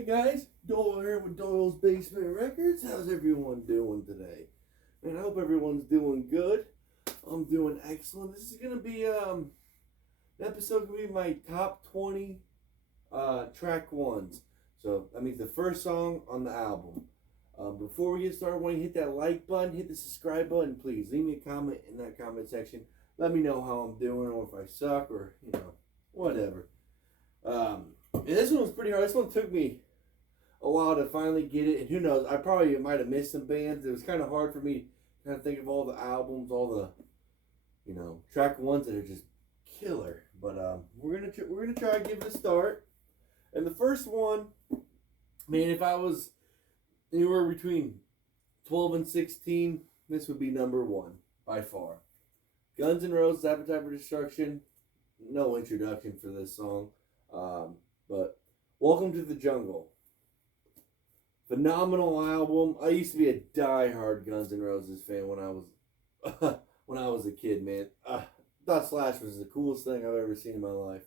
Hey guys, Doyle here with Doyle's Basement Records. How's everyone doing today? Man, I hope everyone's doing good. I'm doing excellent. This is gonna be an episode gonna be my top 20 track ones. So that means the first song on the album. Before we get started, I want you to hit that like button, hit the subscribe button, please. Leave me a comment in that comment section. Let me know how I'm doing, or if I suck, or whatever. And this one was pretty hard. This one took me a while to finally get it, and who knows, I probably might have missed some bands. It was kind of hard for me to kind of think of all the albums, all the track ones that are just killer. But we're gonna try and give it a start. And the first one, man, if I was anywhere between 12 and 16, this would be number one by far. Guns N' Roses, Appetite for Destruction. No introduction for this song. But Welcome to the Jungle. Phenomenal album. I used to be a die-hard Guns N' Roses fan when I was a kid, man. Thought Slash was the coolest thing I've ever seen in my life.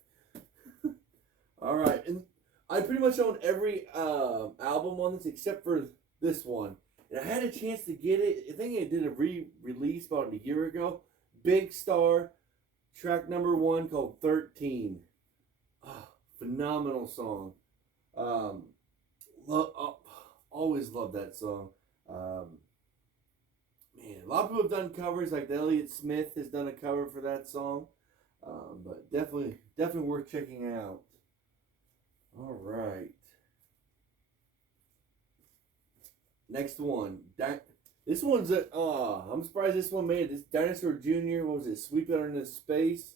All right, and I pretty much own every album on this except for this one. And I had a chance to get it. I think I did a re-release about a year ago. Big Star, track number 1 called 13. Phenomenal song. Always love that song. Man, a lot of people have done covers, like Elliott Smith has done a cover for that song. But definitely worth checking out. All right. Next one. This one's I'm surprised this one made it. This Dinosaur Junior. What was it? Sweep it into space.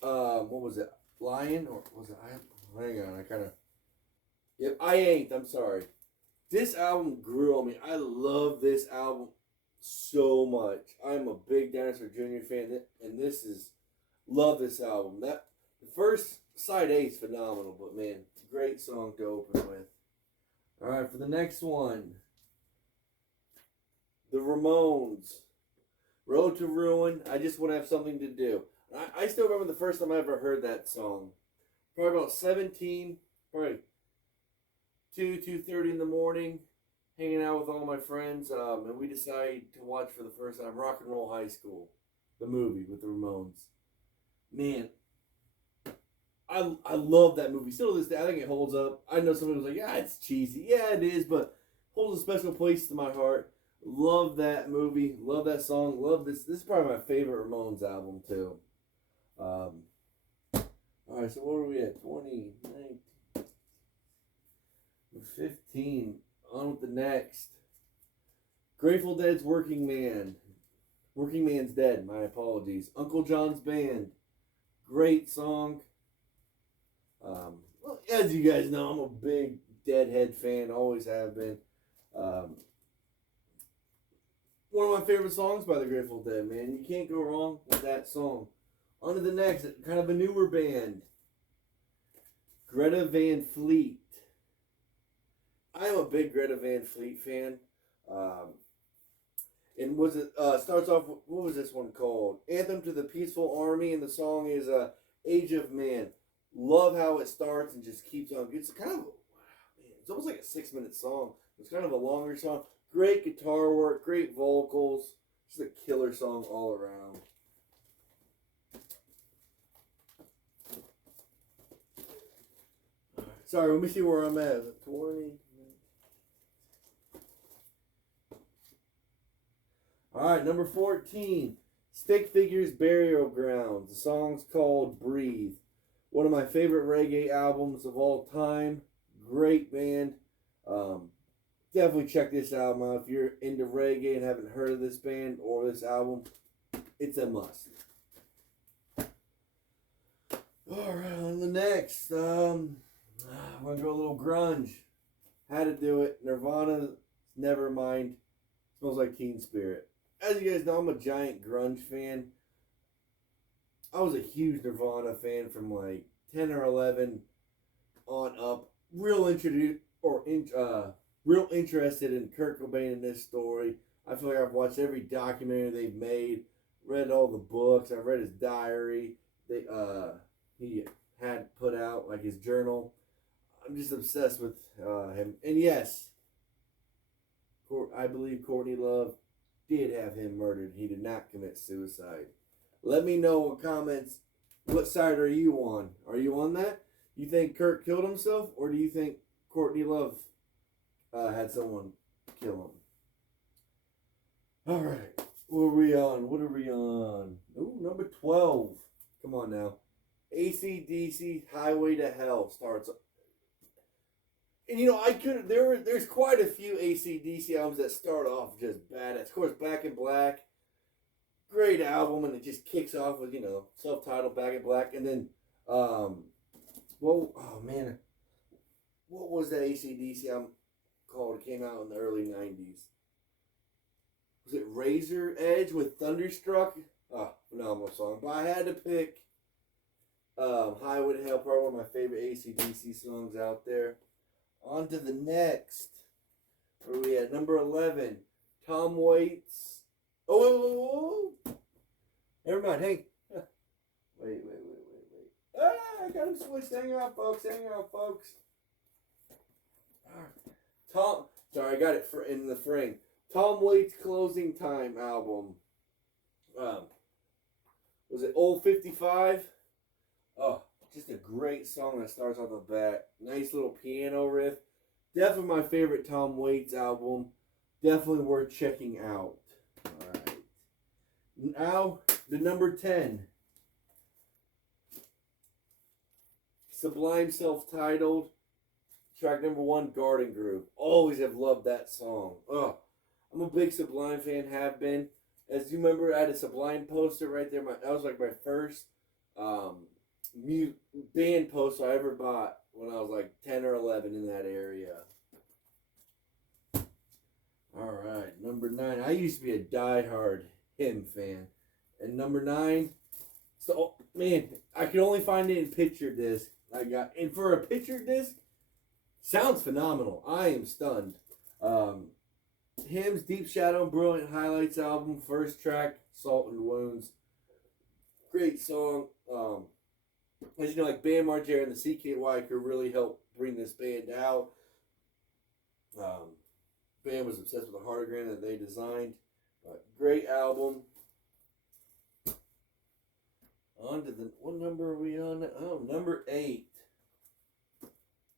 What was it? Lion, or was it? Hang on. I kind of. Yep, I ain't. I'm sorry. This album grew on me. I love this album so much. I'm a big Dinosaur Junior fan, and love this album. The first side A is phenomenal, but man, great song to open with. All right, for the next one, the Ramones, Road to Ruin. I just want to have something to do. I still remember the first time I ever heard that song. Probably about 17, probably 2:30 in the morning, hanging out with all my friends, and we decided to watch for the first time Rock and Roll High School, the movie with the Ramones. Man, I love that movie. Still to this day, I think it holds up. I know somebody was like, yeah, it's cheesy. Yeah, it is, but holds a special place to my heart. Love that movie. Love that song. Love this. This is probably my favorite Ramones album, too. All right, so what are we at? 20, 19, 15. On with the next. Grateful Dead's Working Man. Working Man's Dead, my apologies. Uncle John's Band. Great song. Well, as you guys know, I'm a big Deadhead fan. Always have been. One of my favorite songs by the Grateful Dead, man. You can't go wrong with that song. On to the next, kind of a newer band. Greta Van Fleet. I am a big Greta Van Fleet fan. And starts off with, what was this one called? Anthem to the Peaceful Army, and the song is Age of Man. Love how it starts and just keeps on. It's kind of, man, it's almost like a 6-minute song. It's kind of a longer song. Great guitar work, great vocals. Just a killer song all around. Sorry, let me see where I'm at. 20. Alright, number 14. Stick Figures Burial Grounds. The song's called Breathe. One of my favorite reggae albums of all time. Great band. Definitely check this album out. If you're into reggae and haven't heard of this band or this album, it's a must. Alright, on the next. I'm going to go a little grunge. Had to do it. Nirvana, Nevermind. Smells Like Teen Spirit. As you guys know, I'm a giant grunge fan. I was a huge Nirvana fan from like 10 or 11 on up. Real interested in Kurt Cobain in this story. I feel like I've watched every documentary they've made, read all the books. I've read his diary. He had put out, like his journal. I'm just obsessed with him. And yes, I believe Courtney Love did have him murdered. He did not commit suicide. Let me know in comments, what side are you on? Are you on that? You think Kurt killed himself, or do you think Courtney Love had someone kill him? All right. What are we on? Ooh, number 12. Come on now. AC/DC Highway to Hell starts. And there's quite a few AC/DC albums that start off just badass. Of course, Back in Black, great album, and it just kicks off with, self-titled Back in Black. And then, what was that AC/DC album called? It came out in the early 90s. Was it Razor Edge with Thunderstruck? Oh, phenomenal song. But I had to pick Highway to Hell, probably one of my favorite AC/DC songs out there. On to the next. Where are we at? Number 11. Tom Waits. Oh. Never mind. Hey. Wait. I got him switched. Hang on, folks. Sorry, I got it in the frame. Tom Waits' Closing Time album. Was it Old 55? Oh, just a great song that starts off the bat. Nice little piano riff. Definitely my favorite Tom Waits album. Definitely worth checking out. Alright. Now, the number 10. Sublime self-titled. Track number 1, Garden Groove. Always have loved that song. Oh, I'm a big Sublime fan, have been. As you remember, I had a Sublime poster right there. That was like my first band poster I ever bought when I was like 10 or 11 in that area. Alright, number 9. I used to be a diehard Him fan. And number 9, so man, I could only find it in picture disc. And for a picture disc, sounds phenomenal. I am stunned. Hymns, Deep Shadow, Brilliant Highlights album, first track, Salt and Wounds. Great song. As you know, like Bam Margera and the CKY could really help bring this band out. Bam was obsessed with the heartagram that they designed. Great album. On to what number are we on? Oh, number 8.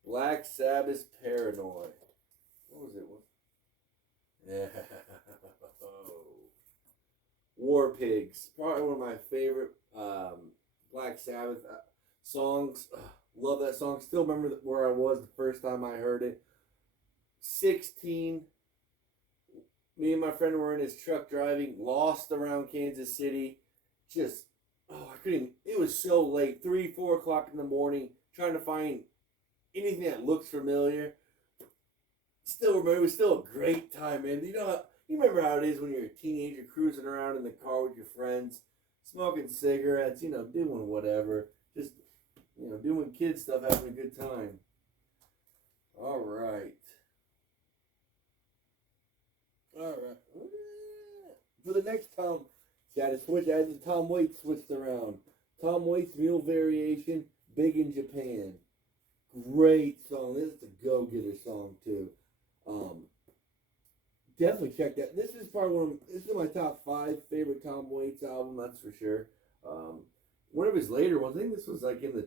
Black Sabbath, Paranoid. What was it? War Pigs. Probably one of my favorite Black Sabbath songs. Love that song. Still remember where I was the first time I heard it. 16. Me and my friend were in his truck driving, lost around Kansas City. I couldn't. It was so late, 3, 4 o'clock in the morning, trying to find anything that looks familiar. Still remember, it was still a great time, man. You remember how it is when you're a teenager cruising around in the car with your friends, smoking cigarettes, doing whatever. Just, doing kid stuff, having a good time. All right. For the next Tom, I had the Tom Waits switched around. Tom Waits Mule Variation, Big in Japan. Great song. This is a go-getter song too. Definitely check that. This is my top 5 favorite Tom Waits album, that's for sure. One of his later ones, I think this was like in the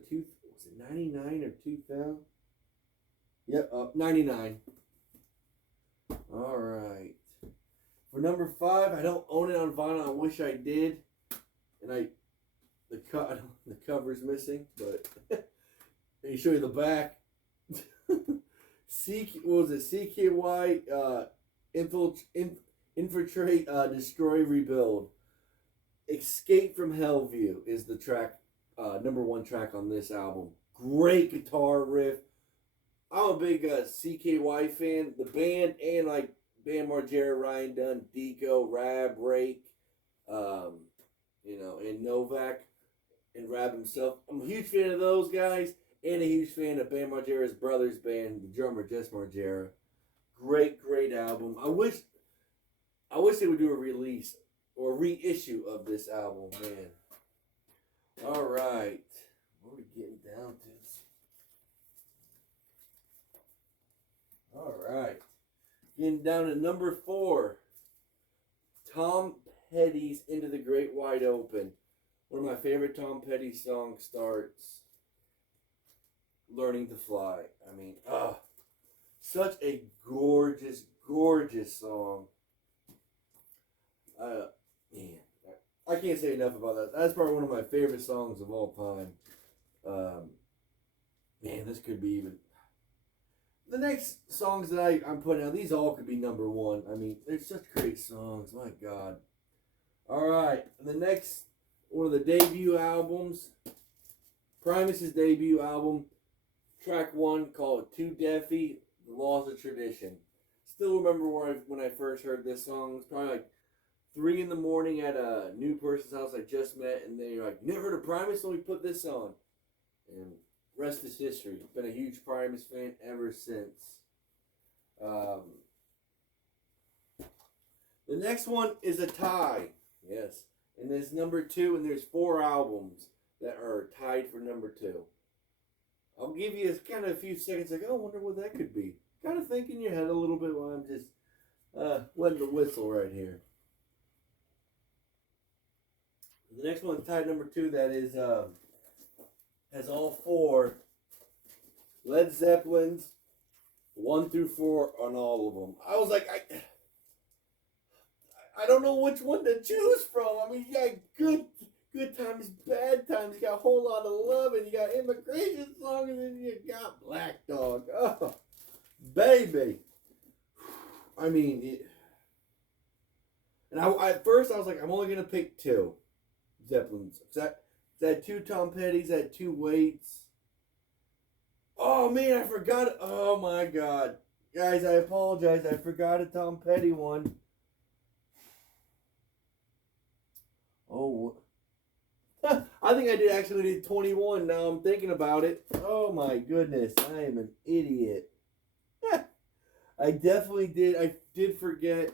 99 or 2000? Yep, 99. Alright. For number 5, I don't own it on vinyl. I wish I did. And the cover's missing, but let me show you the back. CKY Infiltrate, Destroy, Rebuild. Escape from Hellview is the track, number 1 track on this album. Great guitar riff. I'm a big CKY fan. The band and like Bam Margera, Ryan Dunn, Deco, Rab, Rake, and Novak, and Rab himself. I'm a huge fan of those guys, and a huge fan of Bam Margera's brother's band, the drummer Jess Margera. Great album. I wish they would do a release or reissue of this album, man. All right, what are we getting down to? Alright. Getting down to number 4. Tom Petty's Into the Great Wide Open. One of my favorite Tom Petty songs starts Learning to Fly. I mean, such a gorgeous, gorgeous song. Man, I can't say enough about that. That's probably one of my favorite songs of all time. Man, this could be even... The next songs that I'm putting out, these all could be number 1. I mean, they're such great songs. My God. Alright, the next, one of the debut albums, Primus's debut album, track 1 called Too Deafy, The Laws of Tradition. Still remember when I first heard this song. It was probably like 3 in the morning at a new person's house I just met, and they're like, "You never heard of Primus? So we put this on." And rest is history. Been a huge Primus fan ever since. The next one is a tie. Yes. And there's number 2, and there's 4 albums that are tied for number 2. I'll give you kind of a few seconds like, I wonder what that could be. Kind of think in your head a little bit while I'm just wetting the whistle right here. The next one tied number 2 that is has all 4 Led Zeppelins 1 through 4 on all of them. I was like, I don't know which one to choose from. I mean, you got good times, bad times. You got a whole lot of love, and you got immigration song, and then you got Black Dog. Oh, baby. I mean, and at first I was like, I'm only gonna pick 2 Zeppelins. That 2 Tom Petty's, that 2 Waits. Oh man, I forgot. Oh my God, guys, I apologize. I forgot a Tom Petty one. Oh, I think I did 21. Now I'm thinking about it. Oh my goodness, I am an idiot. I definitely did. I did forget.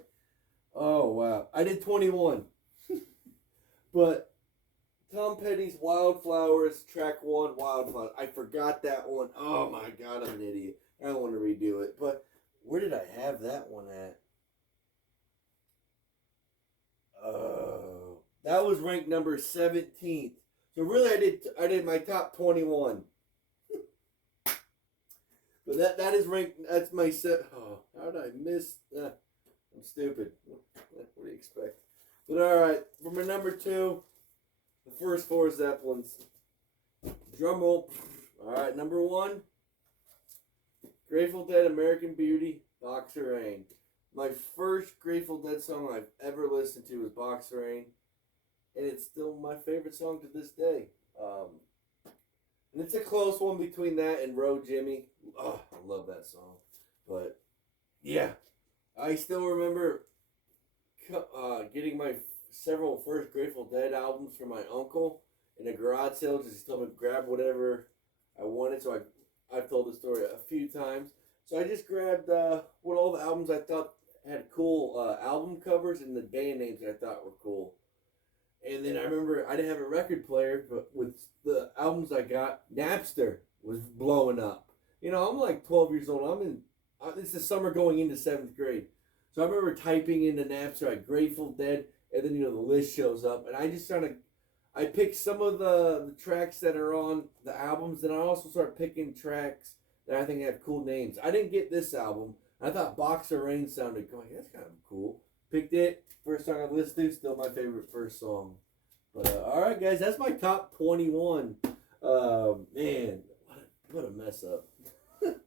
Oh wow, I did 21. But Tom Petty's Wildflowers, track 1, Wildflowers. I forgot that one. Oh my God, I'm an idiot. I don't want to redo it. But where did I have that one at? That was ranked number 17th. So really, I did my top 21. But that is ranked. That's my set. Oh, how did I miss? I'm stupid. What do you expect? But all right, for my number 2, the first 4 Zeppelins. Drum roll. All right, number 1, Grateful Dead, American Beauty, Boxer Rain. My first Grateful Dead song I've ever listened to was Boxer Rain, and it's still my favorite song to this day. And it's a close one between that and Road Jimmy. Oh, I love that song. But yeah, I still remember getting my several first Grateful Dead albums from my uncle in a garage sale. Just told me to grab whatever I wanted. So I've told the story a few times. So I just grabbed all the albums I thought had cool album covers and the band names I thought were cool. And then I remember I didn't have a record player, but with the albums I got, Napster was blowing up. You know, I'm like 12 years old. It's the summer going into 7th grade. So I remember typing into Napster, like Grateful Dead, and then, the list shows up. And I just I picked some of the tracks that are on the albums, and I also started picking tracks that I think have cool names. I didn't get this album. I thought Boxer Rain sounded cool. That's kind of cool. Picked it. First song I listened to. Still my favorite first song. But all right, guys, that's my top 21. Man, what a mess up. But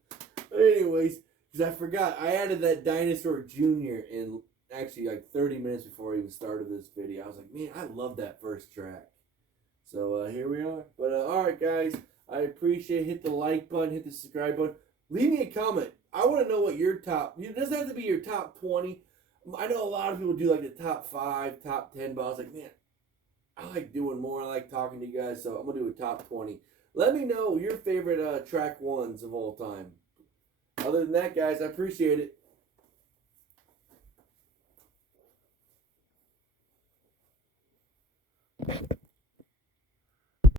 anyways, because I forgot, I added that Dinosaur Junior in actually like 30 minutes before I even started this video. I was like, man, I love that first track. So here we are. But all right, guys, I appreciate it. Hit the like button, hit the subscribe button. Leave me a comment. I want to know what your top, it doesn't have to be your top 20. I know a lot of people do like the top 5, top 10, but I was like, man, I like doing more. I like talking to you guys, so I'm going to do a top 20. Let me know your favorite track 1s of all time. Other than that, guys, I appreciate it.